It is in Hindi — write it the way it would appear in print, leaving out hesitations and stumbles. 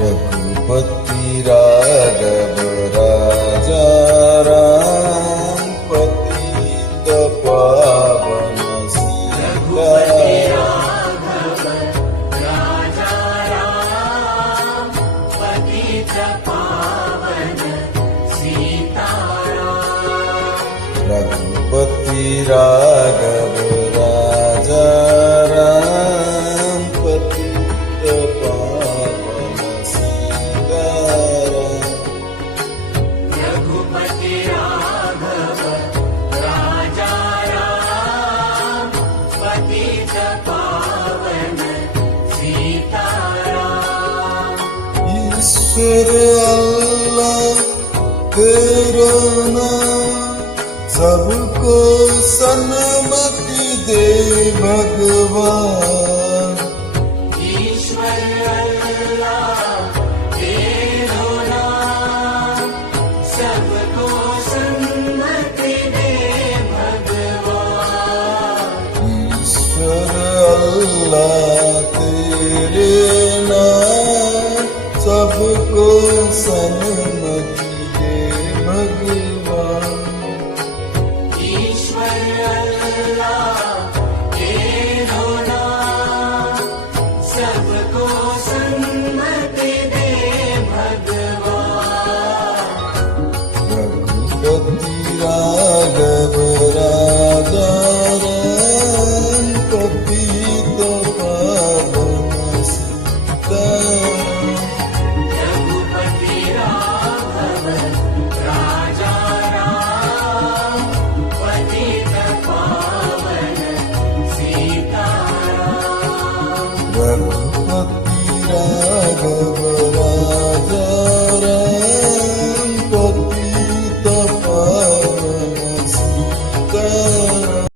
रघुपति राघव राजा राम पतित पावन सीताराम। रघुपति राघव राजा राम पतित पावन सीताराम। रघुपति राघव राजा राम पतित पावन सीताराम। ईश्वर अल्लाह तेरा नाम सबको सन्मति दे भगवान।